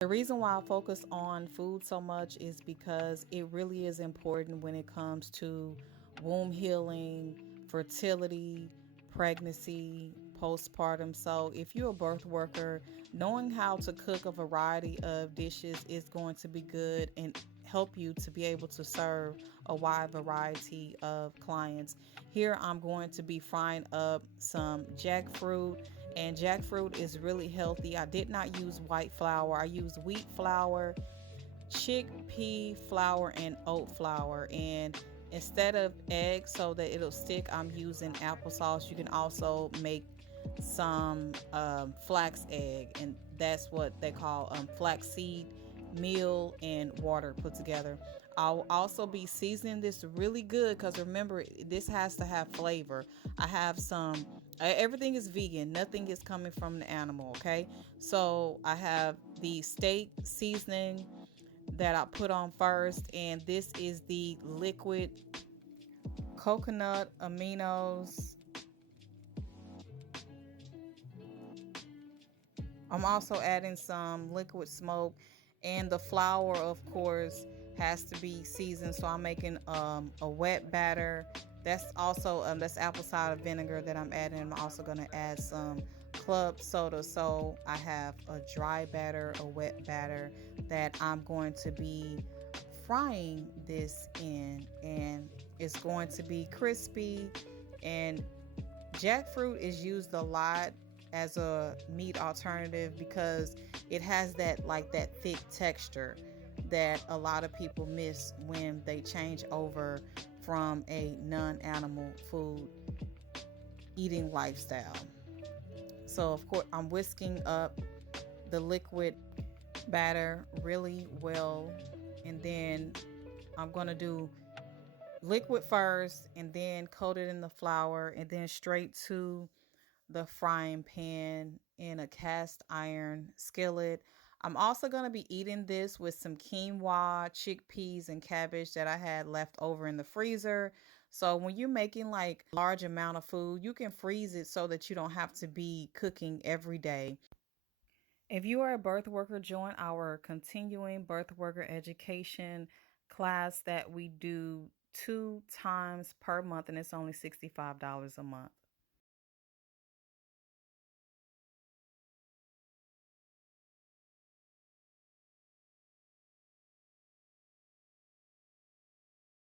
The reason why I focus on food so much is because it really is important when it comes to womb healing, fertility, pregnancy, postpartum. So, if you're a birth worker, knowing how to cook a variety of dishes is going to be good and help you to be able to serve a wide variety of clients. Here, I'm going to be frying up some jackfruit, and jackfruit is really healthy. I did not use white flour, I used wheat flour, chickpea flour, and oat flour. And instead of eggs, so that it'll stick, I'm using applesauce. You can also make some flax egg, and that's what they call flaxseed meal and water put together. I'll also be seasoning this really good because remember, this has to have flavor. I have some, everything is vegan, nothing is coming from the animal, okay? So I have the steak seasoning that I put on first, and this is the liquid coconut aminos. I'm also adding some liquid smoke, and the flour, of course, has to be seasoned. So I'm making a wet batter. That's also that's apple cider vinegar that I'm adding. I'm also going to add some club soda. So I have a dry batter, a wet batter that I'm going to be frying this in, and it's going to be crispy. And jackfruit is used a lot as a meat alternative because it has that thick texture that a lot of people miss when they change over from a non-animal food eating lifestyle. So of course I'm whisking up the liquid batter really well, and then I'm going to do liquid first and then coat it in the flour and then straight to the frying pan in a cast iron skillet. I'm also going to be eating this with some quinoa, chickpeas, and cabbage that I had left over in the freezer. So when you're making like large amount of food, you can freeze it so that you don't have to be cooking every day. If you are a birth worker, join our continuing birth worker education class that we do 2 times per month, and it's only $65 a month.